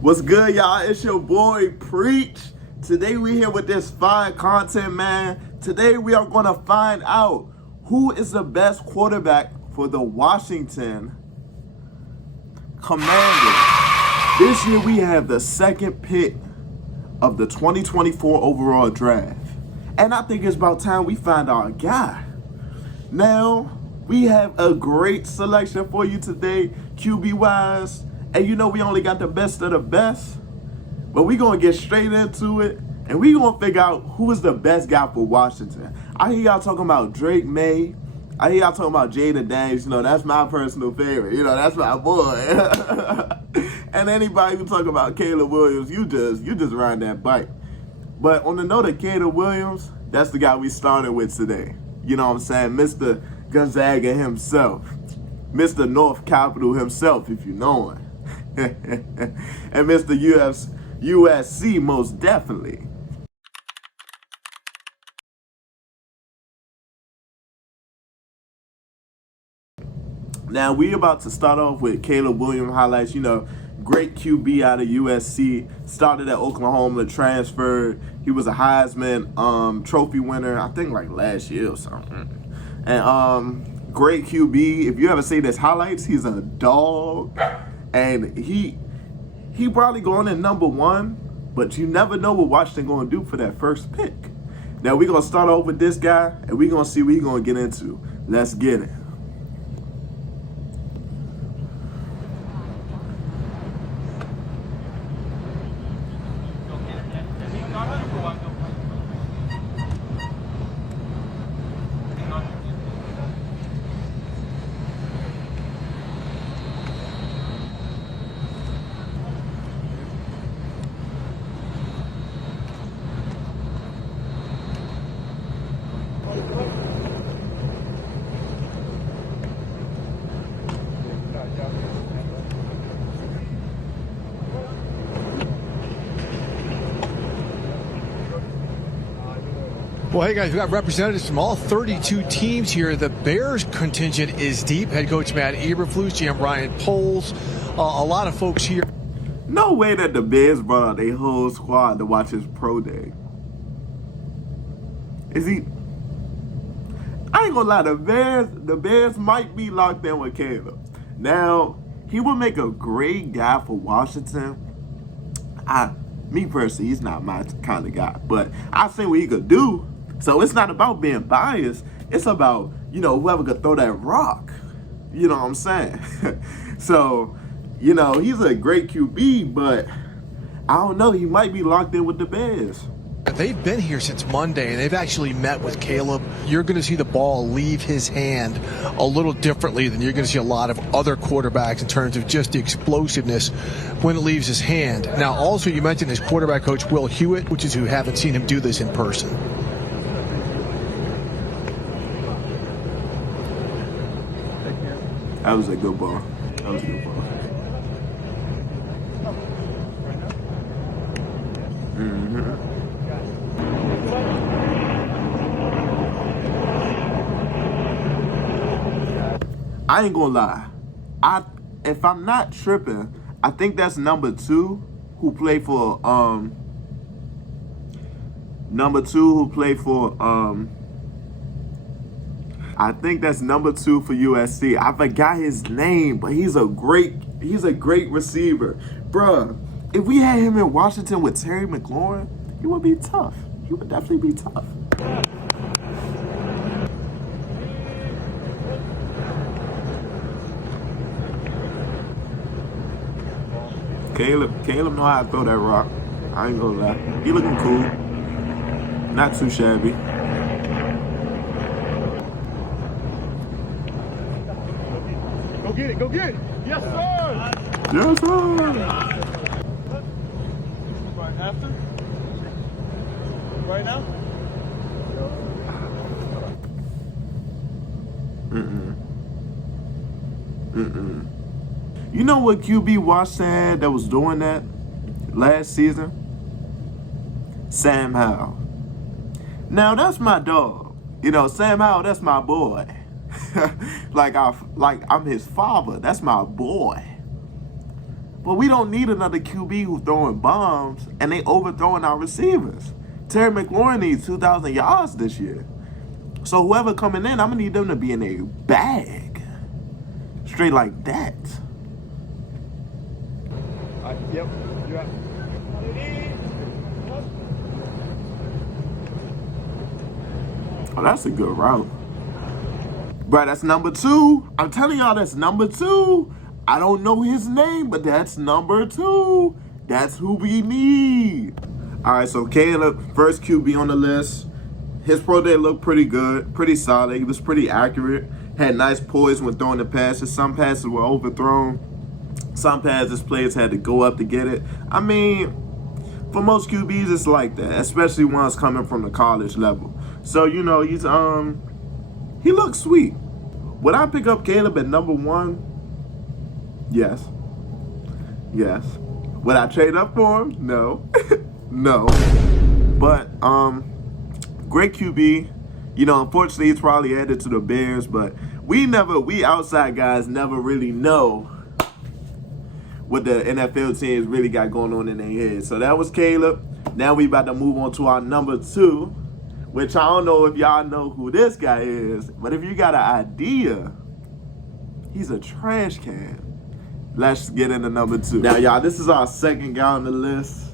What's good, y'all? It's your boy Preach. Today we here with this fine content, man. Today we are gonna find out who is the best quarterback for the Washington Commanders. This year we have the second pick of the 2024 overall draft. And I think it's about time we find our guy. Now, we have a great selection for you today, QB-wise. And you know we only got the best of the best. But we're going to get straight into it. And we're going to figure out who is the best guy for Washington. I hear y'all talking about Drake Maye. I hear y'all talking about Jaden Daniels. You know, that's my personal favorite. You know, that's my boy. And anybody who talk about Caleb Williams, you just ride that bike. But on the note of Caleb Williams, that's the guy we started with today. You know what I'm saying? Mr. Gonzaga himself. Mr. North Capital himself, if you know him. And Mr. USC, most definitely. Now, we about to start off with Caleb Williams highlights. You know, great QB out of USC. Started at Oklahoma, transferred. He was a Heisman Trophy winner, I think like last year or something. And great QB. If you ever see his highlights, he's a dog. And he probably going in number one, but you never know what Washington going to do for that first pick. Now, we're going to start off with this guy, and we're going to see what he's going to get into. Let's get it. Well, hey guys, we got representatives from all 32 teams here. The Bears contingent is deep. Head coach Matt Eberflus, GM Ryan Poles, a lot of folks here. No way that the Bears brought out their whole squad to watch his pro day. Is he? I ain't gonna lie, the Bears might be locked in with Caleb. Now, he would make a great guy for Washington. Me personally, he's not my kind of guy, but I've seen what he could do. So it's not about being biased. It's about, you know, whoever could throw that rock. You know what I'm saying? So, you know, he's a great QB, but I don't know. He might be locked in with the Bears. They've been here since Monday, and they've actually met with Caleb. You're going to see the ball leave his hand a little differently than you're going to see a lot of other quarterbacks in terms of just the explosiveness when it leaves his hand. Now, also, you mentioned his quarterback coach, Will Hewitt, which is who haven't seen him do this in person. That was a good ball. That was a good ball. I ain't gonna lie. If I'm not tripping, I think that's number two who played for I think that's number two for USC. I forgot his name, but he's a great receiver. Bruh, if we had him in Washington with Terry McLaurin, he would be tough. He would definitely be tough. Caleb know how to throw that rock. I ain't gonna lie. He looking cool. Not too shabby. Go get it, go get it. Yes, sir. Yes, sir. Right after? Right now? You know what QB Washington had that was doing that last season? Sam Howell. Now that's my dog. You know, Sam Howell, that's my boy. like I'm his father. That's my boy. But we don't need another QB who's throwing bombs and they overthrowing our receivers. Terry McLaurin needs 2,000 yards this year. So whoever coming in, I'm going to need them to be in a bag. Straight like that. Yep. You got Oh, that's a good route. Bro, that's number 2. I'm telling y'all, that's number 2. I don't know his name, but that's number 2. That's who we need. All right, so Caleb, first QB on the list. His pro day looked pretty good, pretty solid. He was pretty accurate. Had nice poise when throwing the passes. Some passes were overthrown. Some passes players had to go up to get it. I mean, for most QBs, it's like that, especially ones coming from the college level. So, you know, he looks sweet. Would I pick up Caleb at number 1? Yes. Yes. Would I trade up for him? No. No. But, great QB. You know, unfortunately, he's probably headed to the Bears, but we outside guys never really know what the NFL teams really got going on in their heads. So that was Caleb. Now we about to move on to our number 2, which I don't know if y'all know who this guy is, but if you got an idea, he's a trash can. Let's get into number 2. Now, y'all, this is our second guy on the list.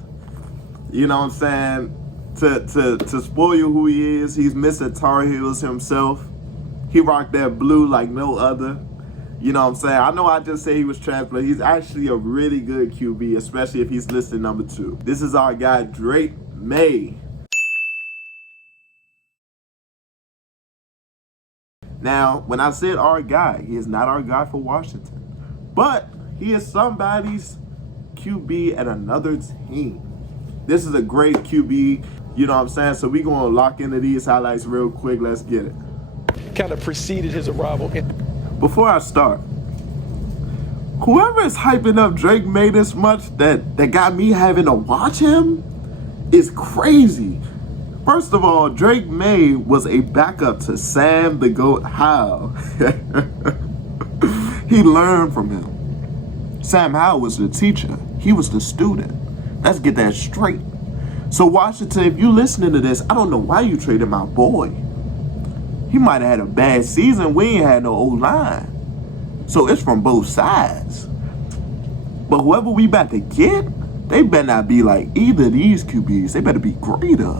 You know what I'm saying? To spoil you who he is, he's Mr. Tar Heels himself. He rocked that blue like no other. You know what I'm saying? I know I just say he was trash, but he's actually a really good QB, especially if he's listed number 2. This is our guy, Drake Maye. Now, when I said our guy, he is not our guy for Washington. But he is somebody's QB at another team. This is a great QB, you know what I'm saying? So we're going to lock into these highlights real quick. Let's get it. Kind of preceded his arrival. Before I start, whoever is hyping up Drake Maye this much that got me having to watch him is crazy. First of all, Drake Maye was a backup to Sam the Goat Howell. He learned from him. Sam Howell was the teacher. He was the student. Let's get that straight. So Washington, if you listening to this, I don't know why you traded my boy. He might have had a bad season. We ain't had no O-line. So it's from both sides. But whoever we about to get, they better not be like either of these QBs. They better be greater.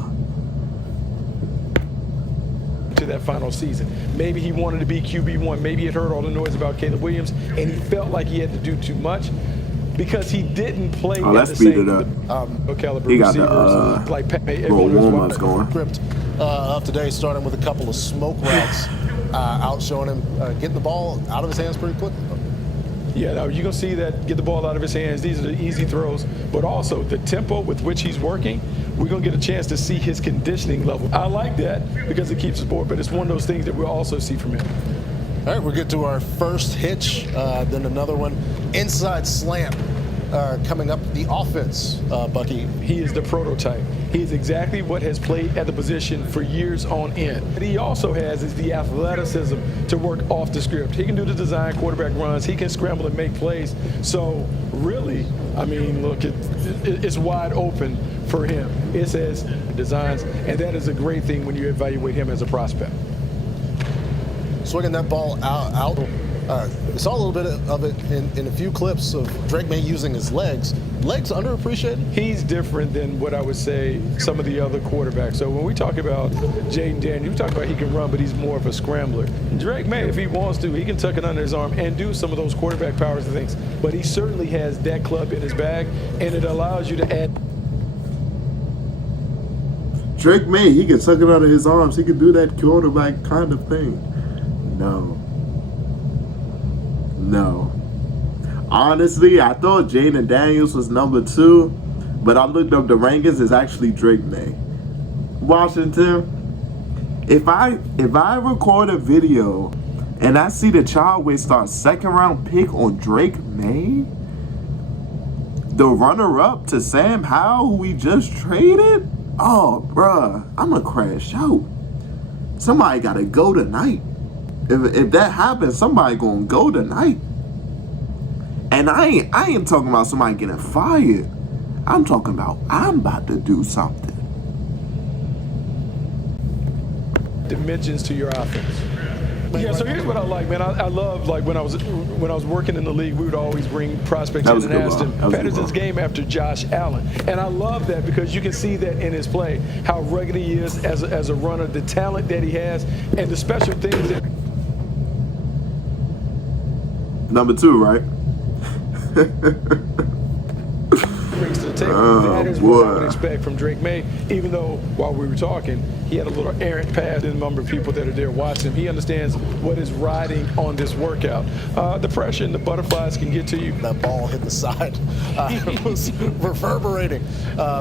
To that final season. Maybe he wanted to be QB1. Maybe he had heard all the noise about Caleb Williams, and he felt like he had to do too much because he didn't play at the same caliber he got receivers like little warm-ups going. Script of today, starting with a couple of smoke routes out, showing him getting the ball out of his hands pretty quickly. Yeah, now you're going to see that get the ball out of his hands. These are the easy throws, but also the tempo with which he's working. We're going to get a chance to see his conditioning level. I like that because it keeps us bored, but it's one of those things that we'll also see from him. All right, we'll get to our first hitch, then another one. Inside slant coming up the offense, Bucky. He is the prototype. He is exactly what has played at the position for years on end. What he also has is the athleticism to work off the script. He can do the design quarterback runs. He can scramble and make plays. So really, I mean, look, it's wide open for him. It says designs, and that is a great thing when you evaluate him as a prospect. Swinging that ball out. We saw a little bit of it in a few clips of Drake Maye using his legs. Legs underappreciated? He's different than what I would say some of the other quarterbacks. So when we talk about Jaden Daniels, we talk about he can run, but he's more of a scrambler. Drake Maye, if he wants to, he can tuck it under his arm and do some of those quarterback powers and things. But he certainly has that club in his bag, and it allows you to add. Drake Maye, he can tuck it under his arms. He can do that quarterback kind of thing. No. Honestly, I thought Jaden Daniels was number 2, but I looked up the rankings. It's actually Drake Maye. Washington, if I record a video and I see the child waste start second round pick on Drake Maye, the runner-up to Sam Howell, who we just traded, oh, bruh, I'm gonna crash out. Somebody gotta go tonight. If that happens, somebody gonna go tonight. And I ain't talking about somebody getting fired. I'm talking about I'm about to do something. Dimensions to your offense. Yeah, so here's what I like, man. I love, like, when I was working in the league, we would always bring prospects in and ask them Patterson's game after Josh Allen. And I love that because you can see that in his play, how rugged he is as a runner, the talent that he has, and the special things that. Number 2, right? brings to the table. That is what I would expect from Drake Maye, even though while we were talking, he had a little errant pass in the number of people that are there watching him. He understands what is riding on this workout. The pressure and the butterflies can get to you. That ball hit the side. It was reverberating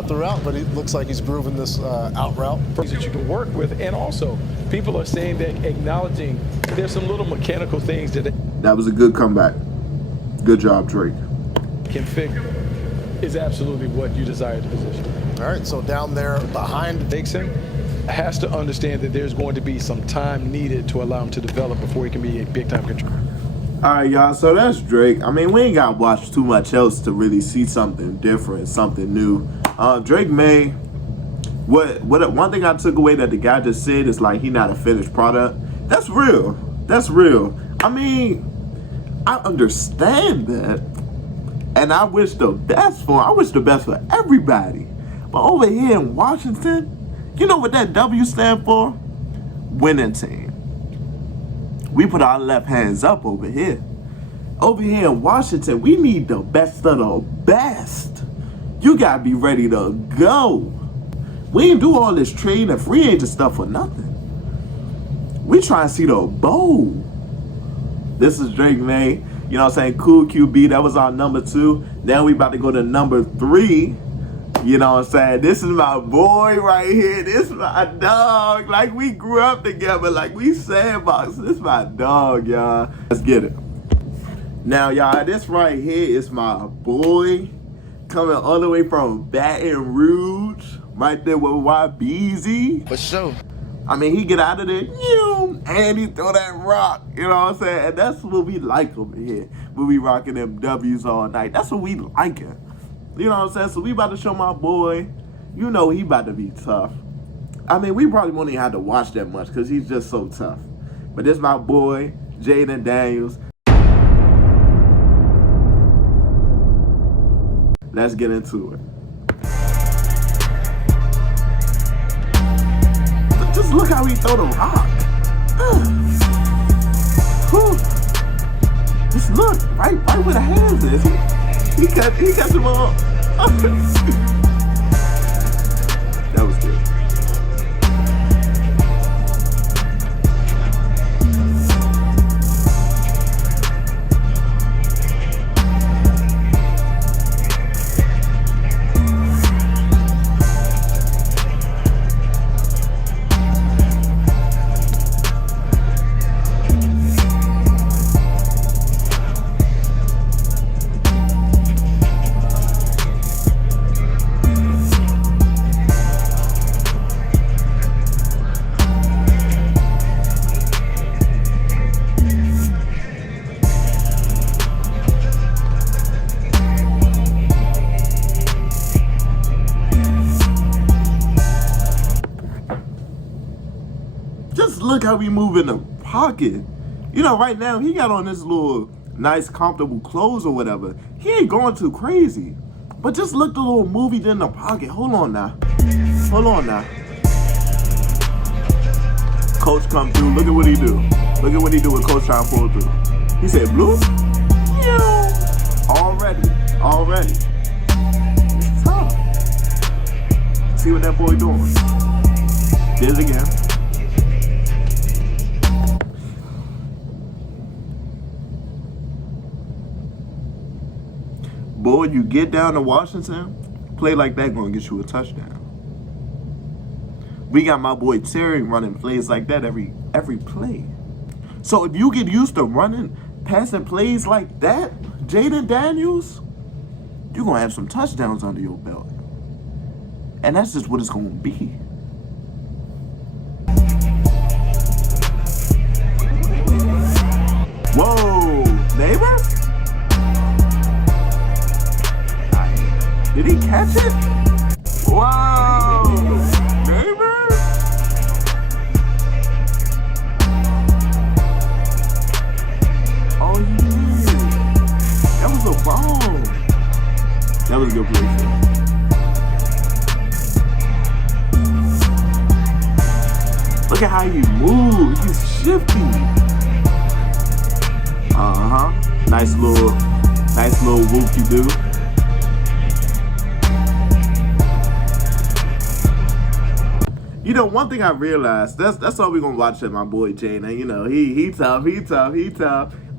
throughout, but it looks like he's grooving this out route. That you can work with, and also people are saying that acknowledging there's some little mechanical things that was a good comeback. Good job, Drake. Can fix is absolutely what you desire at the position. All right, so down there behind Dixon has to understand that there's going to be some time needed to allow him to develop before he can be a big-time contributor. All right, y'all, so that's Drake. I mean, we ain't got to watch too much else to really see something different, something new. Drake Maye, one thing I took away that the guy just said is like he not a finished product. That's real. That's real. I mean, I understand that. And I wish the best for him. I wish the best for everybody. But over here in Washington, you know what that W stand for? Winning team. We put our left hands up over here. Over here in Washington, we need the best of the best. You gotta be ready to go. We ain't do all this trade and free agent stuff for nothing. We trying to see the bowl. This is Drake Maye. You know what I'm saying? Cool QB. That was our number 2. Now we about to go to number 3. You know what I'm saying? This is my boy right here. This is my dog. Like, we grew up together. Like, we sandbox. This is my dog, y'all. Let's get it. Now, y'all, this right here is my boy coming all the way from Baton Rouge. Right there with YBZ. For sure. I mean, he get out of there, and he throw that rock. You know what I'm saying? And that's what we like over here. We be rocking them W's all night. That's what we like it. You know what I'm saying? So we about to show my boy, you know he about to be tough. I mean, we probably won't even have to watch that much because he's just so tough. But this my boy, Jaden Daniels. Let's get into it. Just look how he throw the rock. Just look, right where the hands is. He cut him off. That was good. Look how we move in the pocket. You know, right now, he got on this little nice, comfortable clothes or whatever. He ain't going too crazy. But just look the little move he did in the pocket. Hold on now. Hold on now. Coach come through. Look at what he do. Look at what he do with Coach trying to pull through. He said, blue? Already. It's tough. See what that boy doing. Did it again. Boy, you get down to Washington, play like that gonna get you a touchdown. We got my boy Terry running plays like that every play. So if you get used to running, passing plays like that, Jaden Daniels, you're gonna have some touchdowns under your belt. And that's just what it's gonna be. Whoa, neighbor? Did he catch it? Wow! Neighbor? Oh, he did. That was a bomb. That was a good play. Look at how he moves. He's shifty. Nice little whoop-de-doo. You know, one thing I realized, that's all we're gonna watch at my boy Jay. Now, you know, he tough.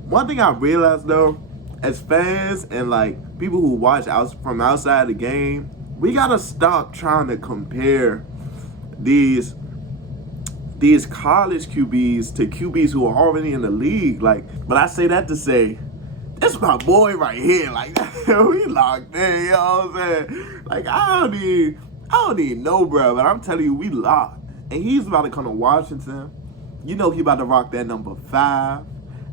One thing I realized though, as fans and like people who watch from outside the game, we gotta stop trying to compare these college QBs to QBs who are already in the league. Like, but I say that to say, this my boy right here. Like, we locked in, you know what I'm saying? Like, I don't even know, bro, but I'm telling you, we locked. And he's about to come to Washington. You know he about to rock that number 5.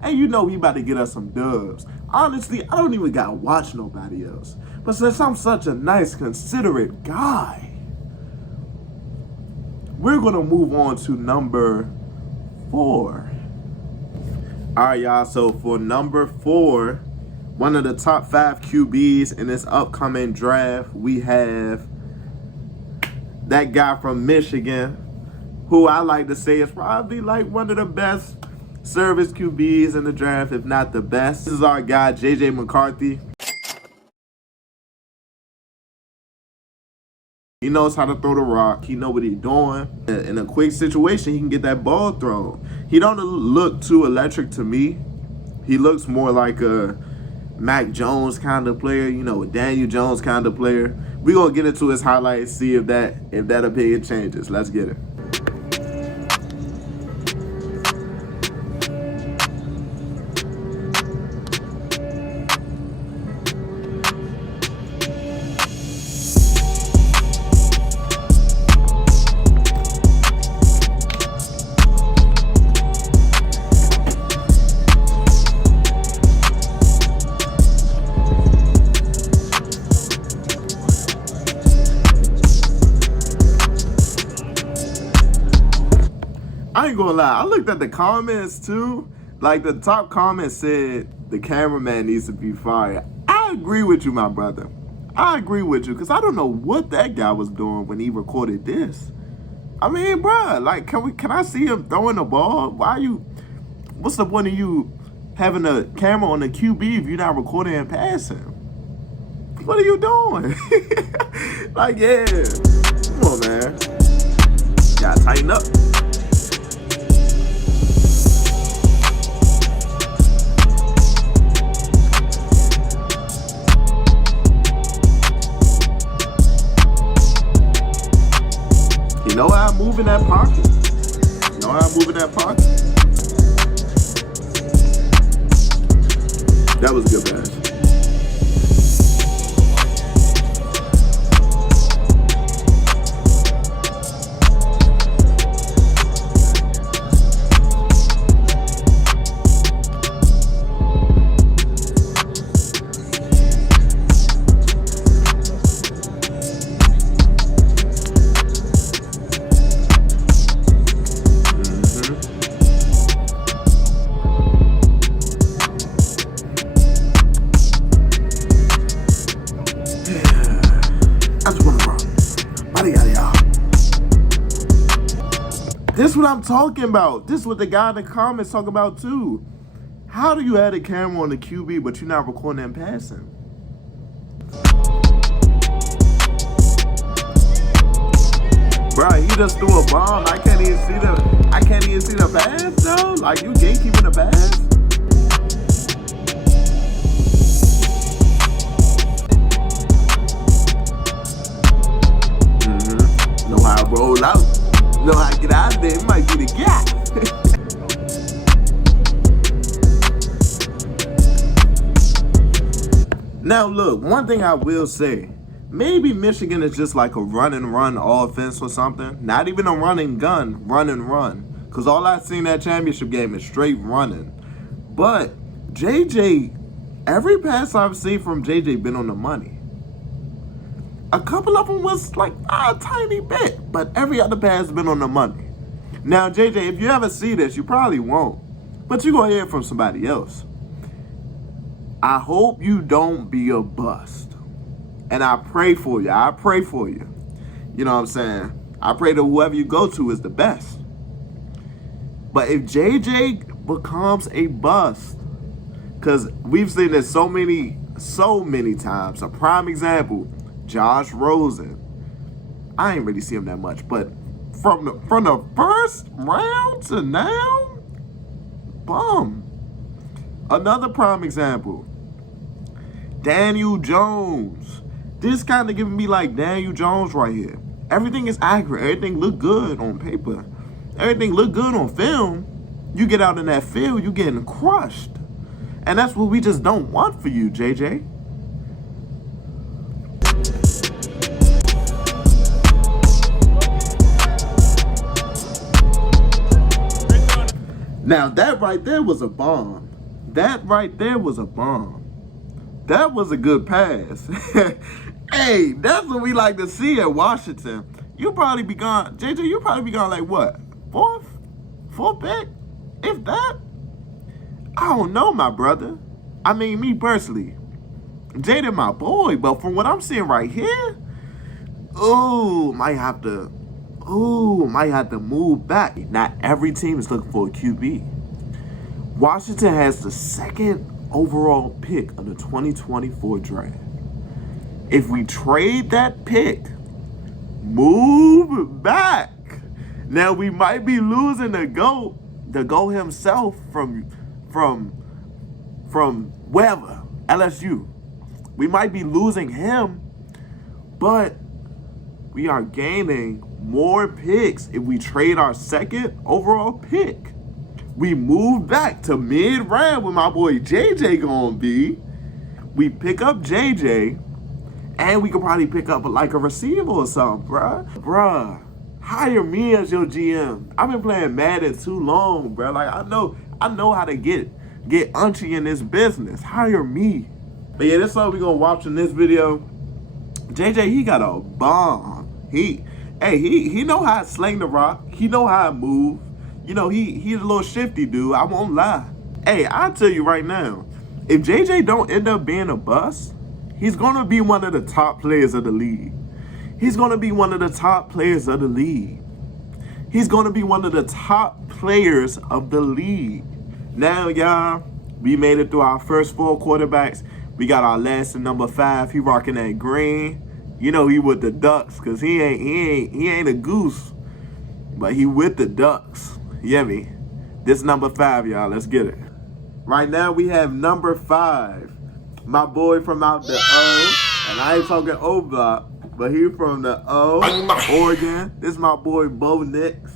And you know he about to get us some dubs. Honestly, I don't even gotta watch nobody else. But since I'm such a nice, considerate guy, we're gonna move on to number 4. All right, y'all, so for number 4, one of the top 5 QBs in this upcoming draft, we have that guy from Michigan, who I like to say is probably like one of the best service QBs in the draft, if not the best. This is our guy, J.J. McCarthy. He knows how to throw the rock. He know what he's doing. In a quick situation, he can get that ball thrown. He don't look too electric to me. He looks more like a Mac Jones kind of player, you know, a Daniel Jones kind of player. We're going to get into his highlights, see if that opinion changes. Let's get it. I ain't gonna lie, I looked at the comments too. Like, the top comment said the cameraman needs to be fired. I agree with you, my brother. I agree with you, because I don't know what that guy was doing when he recorded this. I mean, bruh, like, can I see him throwing the ball? What's the point of you having a camera on the QB if you're not recording and passing? What are you doing? Like, yeah. Come on, man. Gotta tighten up. You know how I move in that pocket? You know how I move in that pocket? That was a good pass. This is what I'm talking about. This is what the guy in the comments talk about too. How do you add a camera on the QB but you're not recording and passing? Bro, he just threw a bomb. I can't even see the pass though. Like, you gatekeeping the pass? Know how to roll out. Know how to get out of there. It might be the gap. Now look, one thing I will say, maybe Michigan is just like a run and run offense or something. Not even a run and gun, run and run. Because all I've seen that championship game is straight running. But JJ, every pass I've seen from JJ been on the money. A couple of them was like a tiny bit, but every other pass has been on the money. Now, JJ, if you ever see this, you probably won't, but you're going to hear from somebody else. I hope you don't be a bust. And I pray for you. I pray for you. You know what I'm saying? I pray that whoever you go to is the best. But if JJ becomes a bust, because we've seen this so many times. A prime example, Josh Rosen. I ain't really see him that much, but from the first round to now, bum. Another prime example, Daniel Jones. This kind of giving me like Daniel Jones right here. Everything is accurate. Everything look good on paper. Everything look good on film. You get out in that field, you getting crushed. And that's what we just don't want for you, JJ. Now, that right there was a bomb. That right there was a bomb. That was a good pass. Hey, that's what we like to see at Washington. You'll probably be gone, JJ, you'll probably be gone like what? Fourth pick? If that? I don't know, my brother. I mean, me personally, Jada my boy, but from what I'm seeing right here, might have to move back. Not every team is looking for a QB. Washington has the second overall pick of the 2024 draft. If we trade that pick, move back. Now we might be losing the GOAT himself from wherever, LSU. We might be losing him, but we are gaining more picks if we trade our second overall pick. We move back to mid-round where my boy JJ gonna be. We pick up JJ, and we could probably pick up like a receiver or something, bruh. Hire me as your GM. I've been playing Madden too long, bruh. Like I know how to get unchy in this business. Hire me. But yeah, that's all we gonna watch in this video. JJ, he got a bomb. He know how to sling the rock. He know how to move. You know, he's a little shifty dude. I won't lie. Hey, I'll tell you right now, if JJ don't end up being a bust, he's gonna be one of the top players of the league. He's gonna be one of the top players of the league. He's gonna be one of the top players of the league. Now, y'all, we made it through our first 4 quarterbacks. We got our last and number 5. He rocking that green. You know he with the Ducks, cause he ain't a goose, but he with the Ducks. You hear me? This number 5, y'all. Let's get it. Right now we have number 5, my boy from out the O, and I ain't talking O block, but he from the O, Oregon. This is my boy Bo Nix.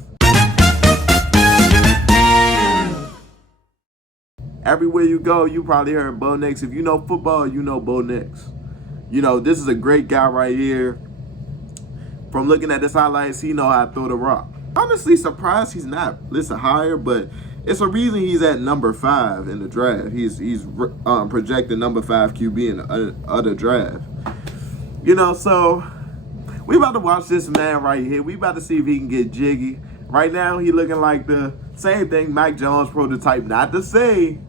Everywhere you go, you probably heard Bo Nix. If you know football, you know Bo Nix. You know, this is a great guy right here. From looking at this highlights, he know how to throw the rock. Honestly surprised he's not listed higher, but it's a reason he's at number 5 in the draft. He's projected number 5 QB in the other draft. You know, so we about to watch this man right here. We about to see if he can get jiggy. Right now, he looking like the same thing, Mac Jones prototype. Not to say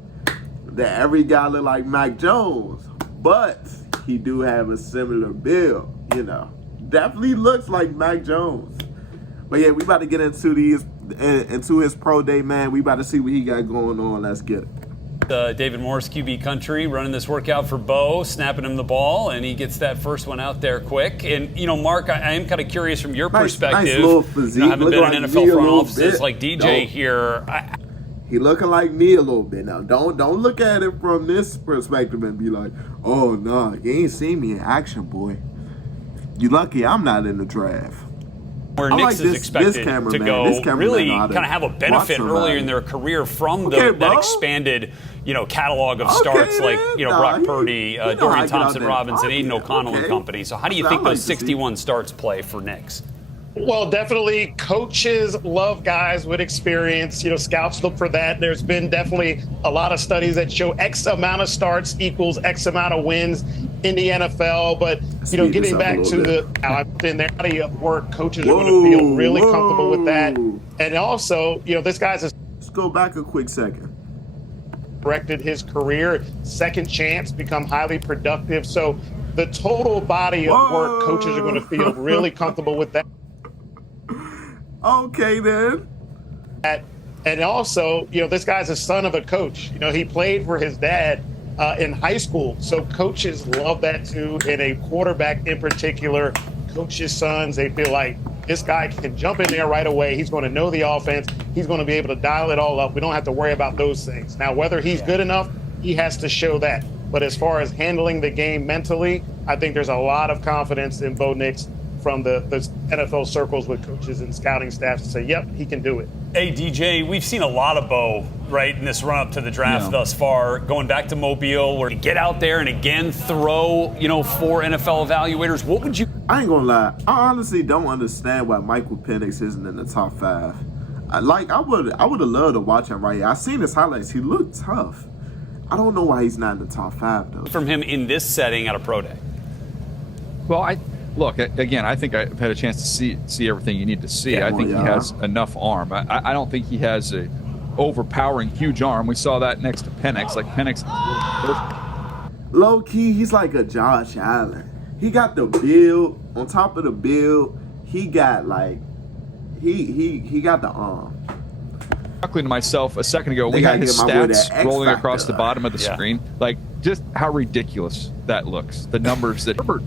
that every guy look like Mac Jones, but he do have a similar build, you know. Definitely looks like Mac Jones. But yeah, we about to get into his pro day, man. We about to see what he got going on. Let's get it. David Morris, QB country, running this workout for Bo, snapping him the ball, and he gets that first one out there quick. And, you know, Mark, I am kind of curious from your perspective. Nice little physique. I haven't been like in NFL front offices like DJ no. here. He looking like me a little bit now. Don't look at it from this perspective and be like, oh, no, you ain't seen me in action, boy. You lucky I'm not in the draft. Where Nix is expected to go really kind of have a benefit earlier in their career from that expanded, you know, catalog of starts like, you know, Brock Purdy, Dorian Thompson-Robinson, Aiden O'Connell and company. So how do you think those 61 starts play for Nix? Well, definitely coaches love guys with experience. You know, scouts look for that. There's been definitely a lot of studies that show X amount of starts equals X amount of wins in the NFL. But, getting back to the body of work, coaches are going to feel really comfortable with that. And also, this guy's Let's go back a quick second. Corrected his career, second chance, become highly productive. So the total body of work, coaches are going to feel really comfortable with that. Okay, then. And also, this guy's a son of a coach. He played for his dad in high school. So coaches love that too. And a quarterback in particular, coaches' sons, they feel like this guy can jump in there right away. He's going to know the offense. He's going to be able to dial it all up. We don't have to worry about those things. Now, whether he's good enough, he has to show that. But as far as handling the game mentally, I think there's a lot of confidence in Bo Nix from the NFL circles with coaches and scouting staffs to say, yep, he can do it. Hey, DJ, we've seen a lot of Bo, right, in this run-up to the draft thus far. Going back to Mobile, where you get out there and again throw, for NFL evaluators. What would you... I ain't gonna lie. I honestly don't understand why Michael Penix isn't in the top 5. I would have loved to watch him right here. I seen his highlights. He looked tough. I don't know why he's not in the top 5, though. From him in this setting at a pro day? Well, I think I've had a chance to see everything you need to see. I think he has enough arm. I don't think he has a overpowering huge arm. We saw that next to Penix. Like Penix, low key, he's like a Josh Allen. He got the build. On top of the build, he got like he got the arm. Talking to myself a second ago, we had his stats rolling across the bottom of the screen. Like just how ridiculous that looks. The numbers that Herbert.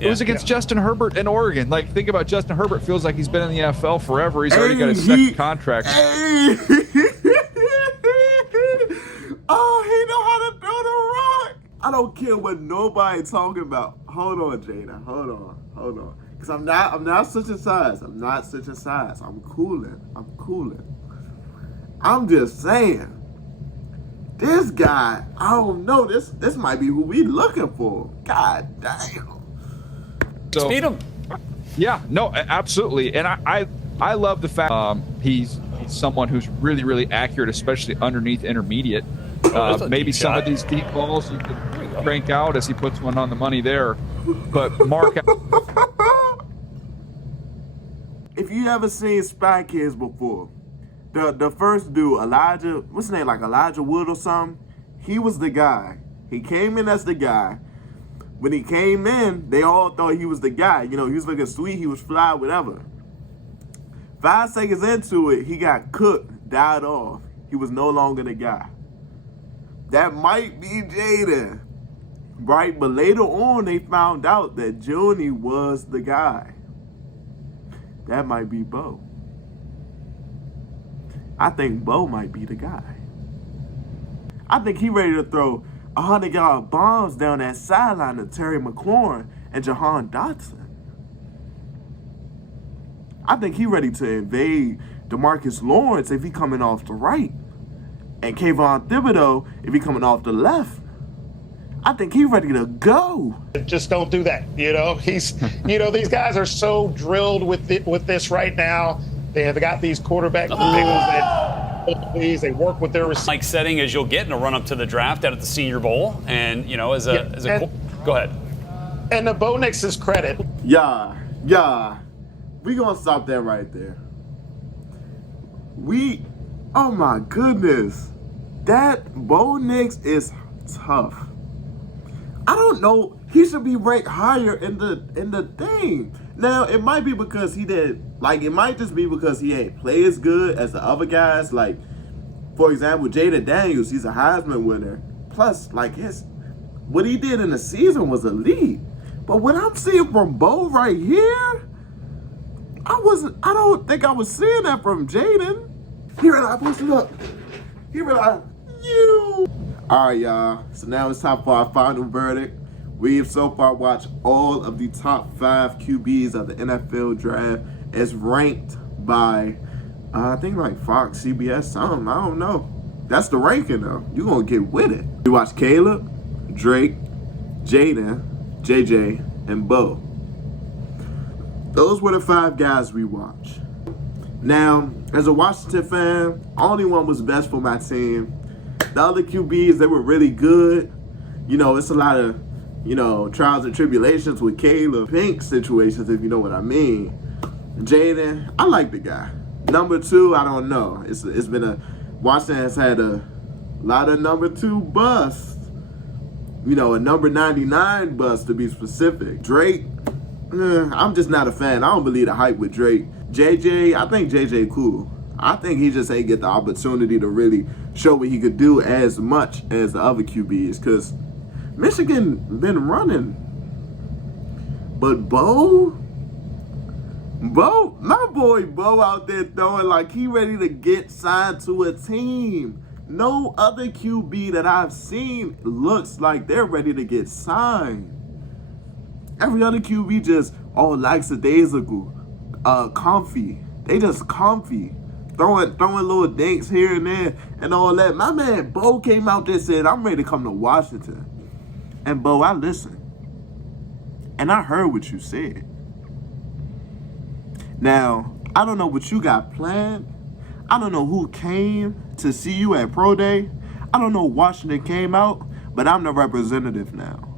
It was against Justin Herbert in Oregon. Like, think about Justin Herbert. Feels like he's been in the NFL forever. He's already got a second contract. He know how to throw the rock. I don't care what nobody talking about. Hold on, Jada. Hold on. Because I'm not switching sides. I'm cooling. I'm just saying. This guy, I don't know. This might be who we looking for. God damn. So, beat him. Yeah, no, absolutely. And I love the fact he's someone who's really, really accurate, especially underneath intermediate. Maybe some of these deep balls you could crank out as he puts one on the money there. But Mark... If you ever seen Spy Kids before, the first dude, Elijah, what's his name, like Elijah Wood or something? He was the guy. He came in as the guy. When he came in, they all thought he was the guy. He was looking sweet, he was fly, whatever. 5 seconds into it, he got cooked, died off. He was no longer the guy. That might be Jaden, right? But later on, they found out that Junie was the guy. That might be Bo. I think Bo might be the guy. I think he ready to throw 100-yard bombs down that sideline to Terry McLaurin and Jahan Dotson. I think he ready to invade DeMarcus Lawrence if he coming off the right. And Kayvon Thibodeau if he coming off the left. I think he ready to go. Just don't do that. He's, these guys are so drilled with this right now. They have got these quarterback that they work with their like setting as you'll get in a run up to the draft out at the Senior Bowl, and go ahead. And to Bo Nix's credit, yeah, we gonna stop that right there. Oh my goodness, that Bo Nix is tough. I don't know. He should be ranked higher in the thing. Now, it might be because it might just be because he ain't play as good as the other guys. Like, for example, Jaden Daniels, he's a Heisman winner. Plus, what he did in the season was elite. But what I'm seeing from Bo right here, I don't think I was seeing that from Jaden. He realized, look. He realized, you. All right, y'all. So now it's time for our final verdict. We've so far watched all of the top 5 QBs of the NFL draft as ranked by, I think like Fox, CBS, something. I don't know. That's the ranking though. You're going to get with it. We watched Caleb, Drake, Jaden, JJ, and Bo. Those were the 5 guys we watched. Now, as a Washington fan, only one was best for my team. The other QBs, they were really good. It's a lot of you know, trials and tribulations with Caleb, Pink situations, if you know what I mean. Jaden, I like the guy. Number 2, I don't know. It's been Washington has had a lot of number 2 busts. You know, a number 99 bust to be specific. Drake, I'm just not a fan. I don't believe the hype with Drake. JJ, I think JJ cool. I think he just ain't get the opportunity to really show what he could do as much as the other QBs, because Michigan been running. But Bo, my boy Bo out there throwing like he ready to get signed to a team. No other QB that I've seen looks like they're ready to get signed. Every other QB just, lackadaisical, comfy. They just comfy. Throwing little dinks here and there and all that. My man Bo came out there and said, I'm ready to come to Washington. And Bo, I listened. And I heard what you said. Now, I don't know what you got planned. I don't know who came to see you at Pro Day. I don't know Washington came out, but I'm the representative now.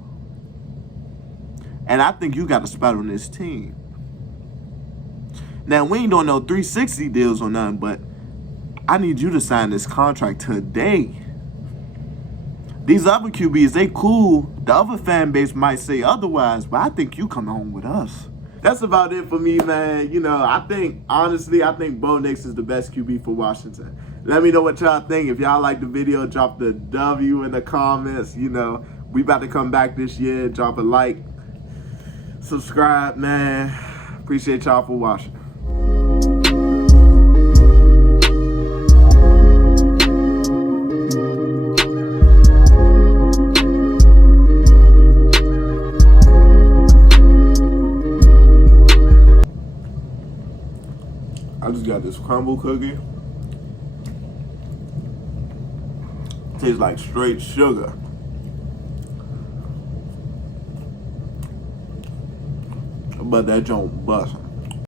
And I think you got a spot on this team. Now, we ain't doing no 360 deals or nothing, but I need you to sign this contract today. These other QBs, they cool. The other fan base might say otherwise, but I think you come home with us. That's about it for me, man. You know, honestly, I think Bo Nix is the best QB for Washington. Let me know what y'all think. If y'all like the video, drop the W in the comments. You know, we about to come back this year. Drop a like. Subscribe, man. Appreciate y'all for watching. I just got this crumble cookie. Tastes like straight sugar. But that joint bustin'.